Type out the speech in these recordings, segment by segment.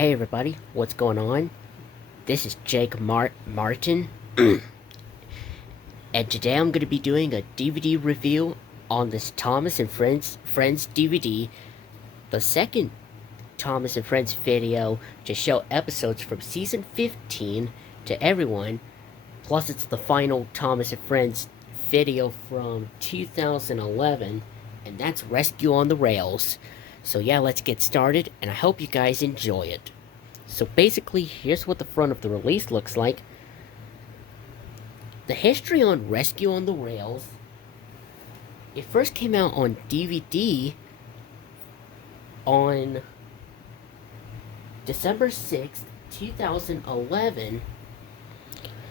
Hey everybody, what's going on? This is Jake Martin, and today I'm going to be doing a DVD review on this Thomas and Friends DVD, the second Thomas and Friends video to show episodes from season 15 to everyone, plus it's the final Thomas and Friends video from 2011, and that's Rescue on the Rails. So yeah, let's get started, and I hope you guys enjoy it. So basically, here's what the front of the release looks like. The history on Rescue on the Rails. It first came out on DVD on December 6th, 2011.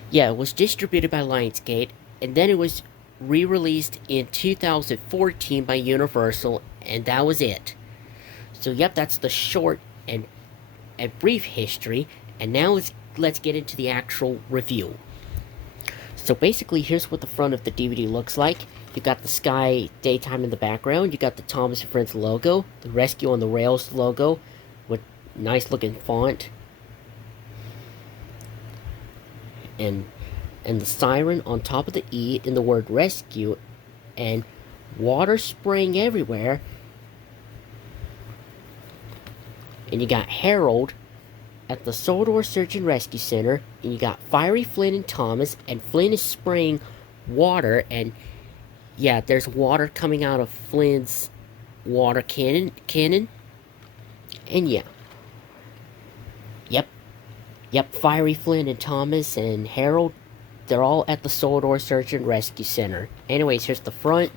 Yeah, it was distributed by Lionsgate, and then it was re-released in 2014 by Universal, and that was it. So yep, that's the short and brief history, and now let's get into the actual review. So basically, here's what the front of the DVD looks like. You got the sky daytime in the background, you got the Thomas and Friends logo, the Rescue on the Rails logo, with nice looking font, and the siren on top of the E in the word rescue, and water spraying everywhere. And you got Harold at the Sodor Search and Rescue Center, and you got Fiery Flynn and Thomas, and Flynn is spraying water, and yeah, there's water coming out of Flynn's water cannon, and yeah. Yep, Fiery Flynn and Thomas and Harold, they're all at the Sodor Search and Rescue Center. Anyways, here's the front.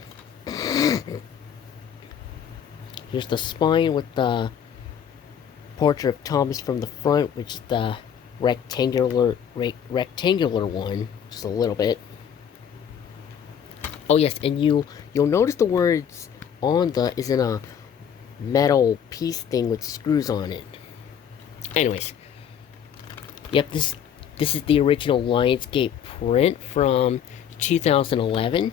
Here's the spine with the portrait of Thomas from the front, which is the rectangular one, just a little bit. Oh yes, and you'll notice the words on the is in a metal piece thing with screws on it. Anyways, yep, this is the original Lionsgate print from 2011.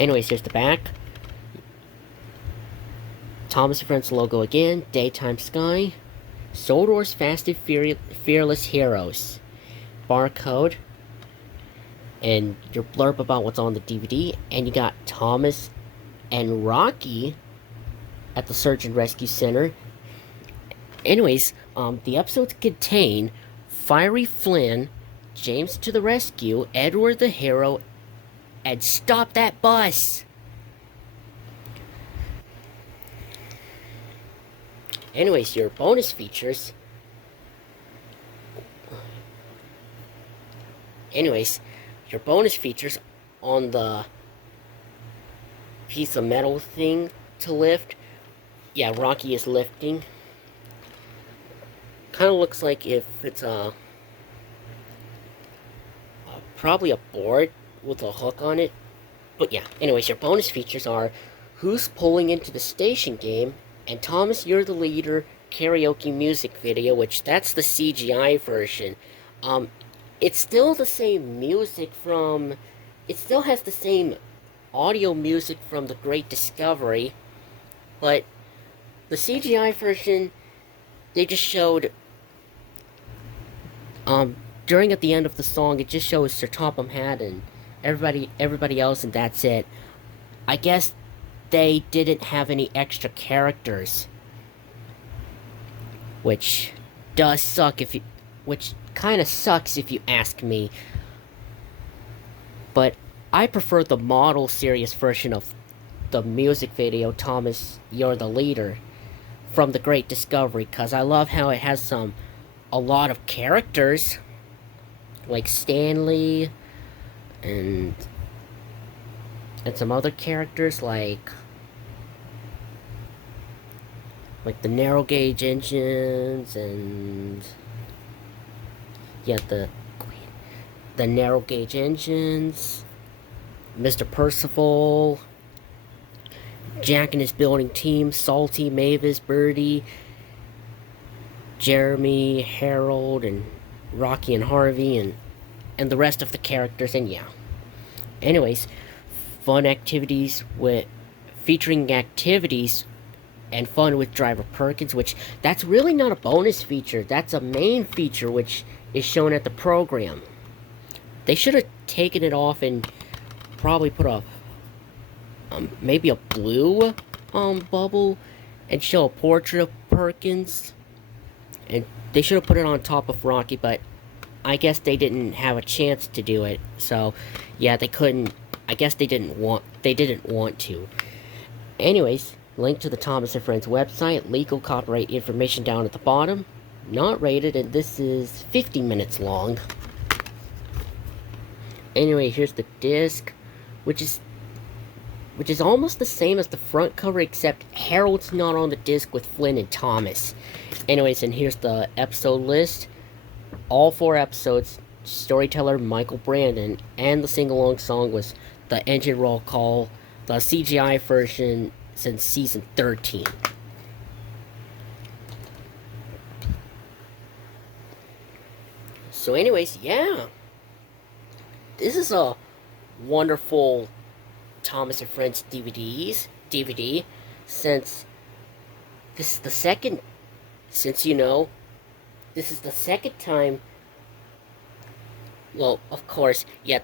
Anyways, here's the back. Thomas and Friends logo again, daytime sky, Sodor's Fast and Fearless Heroes, barcode, and your blurb about what's on the DVD, and you got Thomas and Rocky at the Search and Rescue Center. Anyways, the episodes contain Fiery Flynn, James to the Rescue, Edward the Hero, and Stop That Bus! Anyways, your bonus features. On the piece of metal thing to lift. Yeah, Rocky is lifting. Kind of looks like if it's probably a board with a hook on it. But yeah, anyways, your bonus features are Who's Pulling Into the Station game, and Thomas, You're the Leader karaoke music video, which that's the CGI version. It's still the same music from... It still has the same audio music from The Great Discovery, but the CGI version, they just showed... during at the end of the song, it just shows Sir Topham Hatt and everybody else, and that's it. I guess they didn't have any extra characters, which does suck which kind of sucks if you ask me. But I prefer the model series version of the music video, Thomas, You're the Leader, from The Great Discovery, because I love how it has a lot of characters, like Stanley, and some other characters like the narrow gauge engines, and yeah, the narrow gauge engines, Mr. Percival, Jack and his building team, Salty, Mavis, Birdie, Jeremy, Harold, and Rocky and Harvey, and the rest of the characters, and yeah. Anyways, fun activities featuring activities and Fun with Driver Perkins, which that's really not a bonus feature. That's a main feature, which is shown at the program. They should have taken it off and probably put a maybe a blue bubble and show a portrait of Perkins. And they should have put it on top of Rocky, but I guess they didn't have a chance to do it. So yeah, they couldn't. I guess they didn't want to. Anyways, link to the Thomas and Friends website, legal copyright information down at the bottom. Not rated, and this is 50 minutes long. Anyway, here's the disc, which is almost the same as the front cover, except Harold's not on the disc with Flynn and Thomas. Anyways, and here's the episode list. All 4 episodes, storyteller Michael Brandon, and the sing-along song was The Engine Roll Call, the CGI version since season 13. So anyways, yeah. This is a wonderful Thomas and Friends DVD, since this is the second, this is the second time, well, of course, yeah,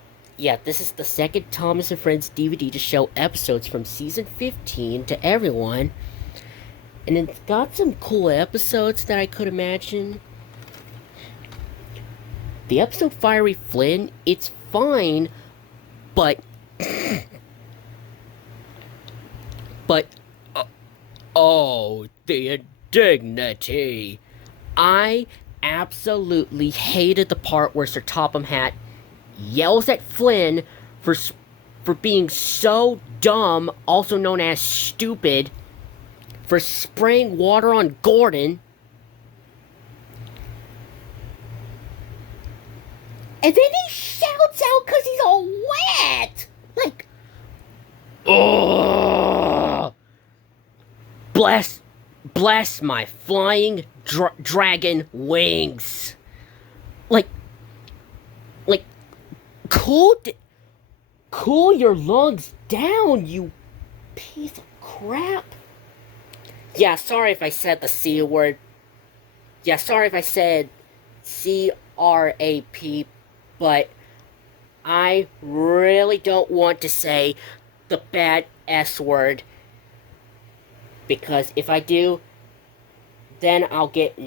this is the second Thomas and Friends DVD to show episodes from season 15 to everyone, and it's got some cool episodes that I could imagine. The episode Fiery Flynn, it's fine, but oh, the indignity. I absolutely hated the part where Sir Topham Hatt yells at Flynn for being so dumb, also known as stupid, for spraying water on Gordon. And then he shouts out because he's all wet! Like, oh, bless my flying dragon wings. Like, cool your lungs down, you piece of crap. Yeah, sorry if I said the C word. Yeah, sorry if I said CRAP, but I really don't want to say the bad S word, because if I do, then I'll get,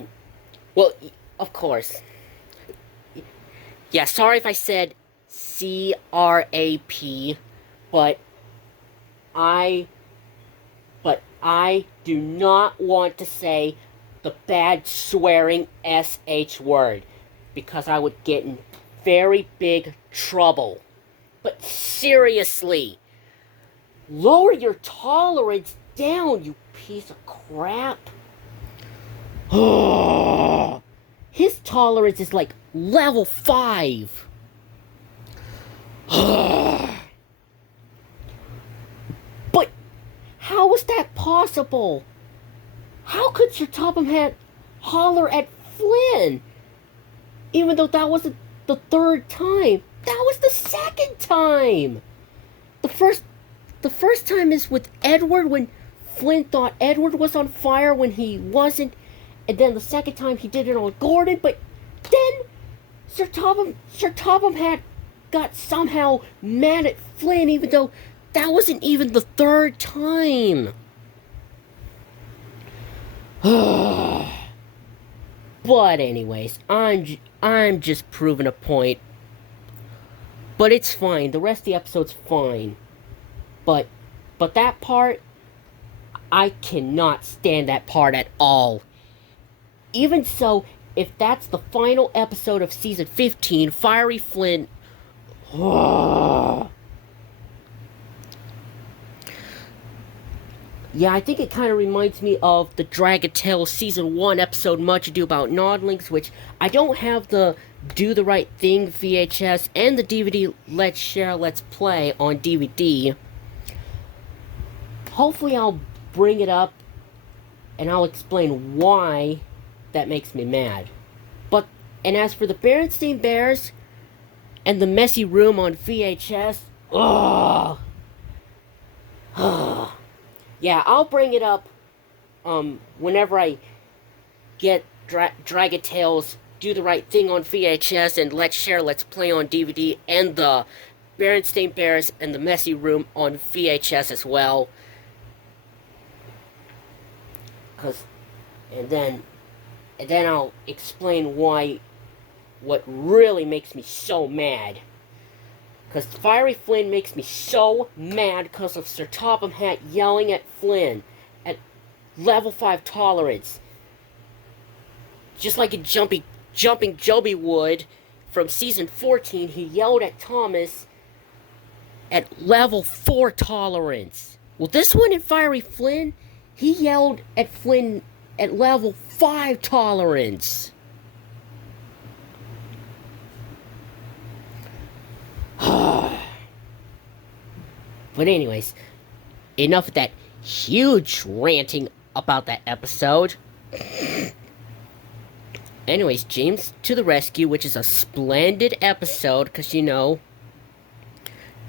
well, of course. Yeah, sorry if I said CRAP, but I do not want to say the bad swearing SH word, because I would get in very big trouble. But seriously, lower your tolerance down, you piece of crap. His tolerance is like level 5. But how is that possible? How could Sir Topham Hatt holler at Flynn? Even though that wasn't the third time. That was the second time. The first time is with Edward, when Flynn thought Edward was on fire when he wasn't. And then the second time he did it on Gordon. But then Sir Topham Hatt got somehow mad at Flynn, even though that wasn't even the third time. But anyways, I'm just proving a point. But it's fine. The rest of the episode's fine. But that part, I cannot stand that part at all. Even so, if that's the final episode of season 15, Fiery Flynn. Yeah, I think it kind of reminds me of the Dragon Tale Season 1 episode Much Ado About Nodlings, which I don't have the Do the Right Thing VHS and the DVD Let's Share, Let's Play on DVD. Hopefully I'll bring it up and I'll explain why that makes me mad. And as for the Berenstain Bears and the Messy Room on VHS, yeah, I'll bring it up whenever I get Dragon Tales Do the Right Thing on VHS and Let's Share Let's Play on DVD, and the Berenstain Bears and the Messy Room on VHS as well. And then I'll explain what really makes me so mad. Because Fiery Flynn makes me so mad because of Sir Topham Hatt yelling at Flynn at level 5 tolerance. Just like a jumping Joby would from season 14, he yelled at Thomas at level 4 tolerance. Well, this one in Fiery Flynn, he yelled at Flynn at level 5 tolerance. But anyways, enough of that huge ranting about that episode. Anyways, James to the Rescue, which is a splendid episode, because, you know,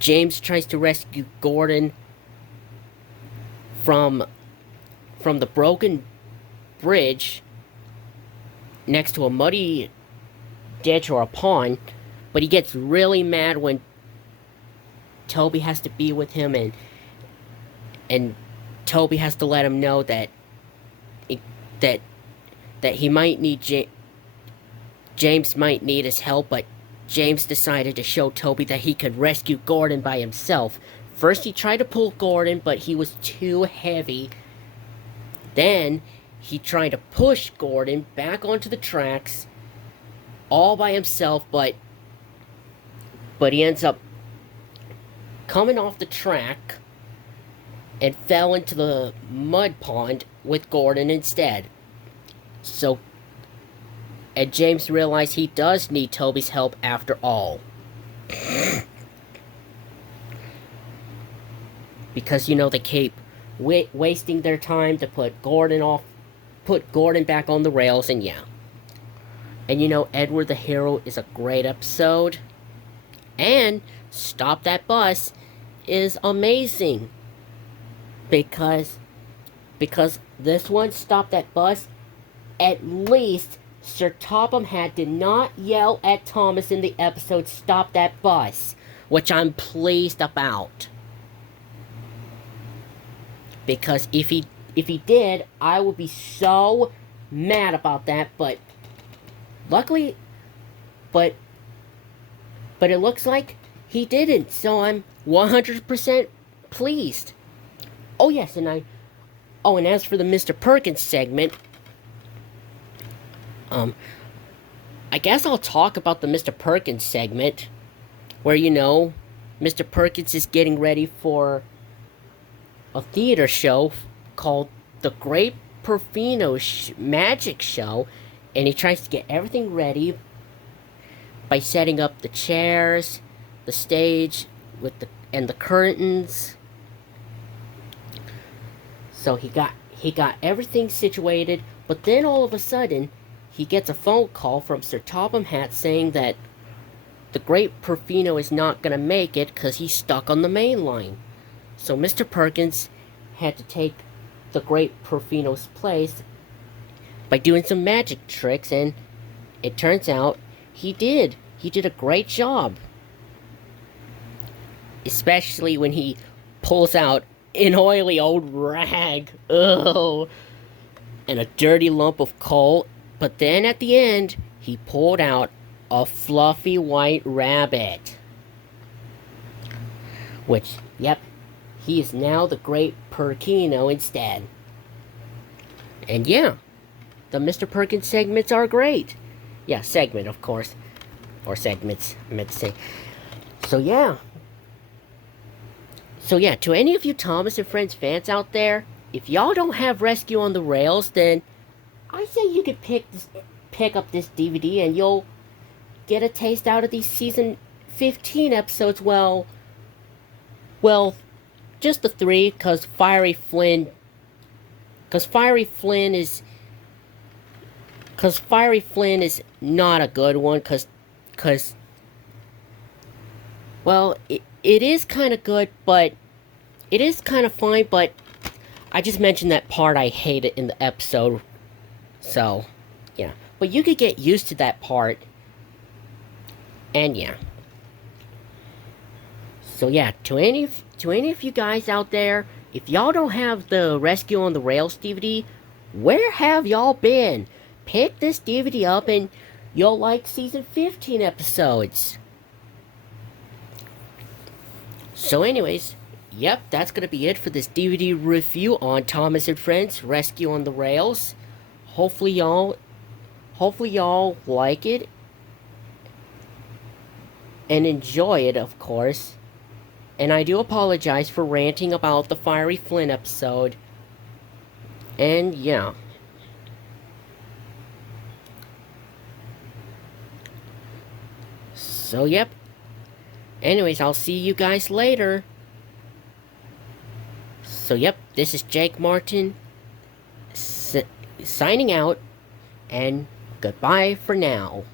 James tries to rescue Gordon from the broken bridge next to a muddy ditch or a pond, but he gets really mad when Toby has to be with him, and Toby has to let him know that he might need James might need his help, but James decided to show Toby that he could rescue Gordon by himself. First he tried to pull Gordon, but he was too heavy. Then he tried to push Gordon back onto the tracks all by himself, but he ends up coming off the track and fell into the mud pond with Gordon instead. And James realized he does need Toby's help after all. Because, you know, they keep wasting their time to put Gordon back on the rails, and yeah. And, you know, Edward the Hero is a great episode. And Stop That Bus is amazing. Because this one, Stop That Bus, at least Sir Topham Hatt did not yell at Thomas in the episode Stop That Bus, which I'm pleased about. Because if he did, I would be so mad about that, but luckily, but it looks like he didn't, so I'm 100% pleased. Oh yes, and as for the Mr. Perkins segment, I guess I'll talk about the Mr. Perkins segment, where, you know, Mr. Perkins is getting ready for a theater show called The Great Perfino Magic Show, and he tries to get everything ready by setting up the chairs, the stage, and the curtains. So he got everything situated, but then all of a sudden, he gets a phone call from Sir Topham Hatt saying that the Great Perfino is not going to make it because he's stuck on the main line. So Mr. Perkins had to take the Great Perfino's place by doing some magic tricks, and it turns out he did. He did a great job. Especially when he pulls out an oily old rag, and a dirty lump of coal. But then at the end, he pulled out a fluffy white rabbit. Which, yep, he is now the Great Perkino instead. And yeah, the Mr. Perkins segments are great. Yeah, segment, of course. Or segments, I meant to say. So yeah, to any of you Thomas and Friends fans out there, if y'all don't have Rescue on the Rails, then I say you could pick up this DVD and you'll get a taste out of these season 15 episodes. Well, just the 3, because Fiery Flynn is not a good one, because well, it is kind of good, but it is kind of fine, but I just mentioned that part I hated in the episode. So, yeah. But you could get used to that part. And yeah. So yeah, to any of you guys out there, if y'all don't have the Rescue on the Rails DVD, where have y'all been? Pick this DVD up and you'll like season 15 episodes. So anyways, yep, that's gonna be it for this DVD review on Thomas and Friends Rescue on the Rails. Hopefully y'all like it and enjoy it, of course. And I do apologize for ranting about the Fiery Flynn episode. And yeah. So yep. Anyways, I'll see you guys later. So yep, this is Jake Martin signing out, and goodbye for now.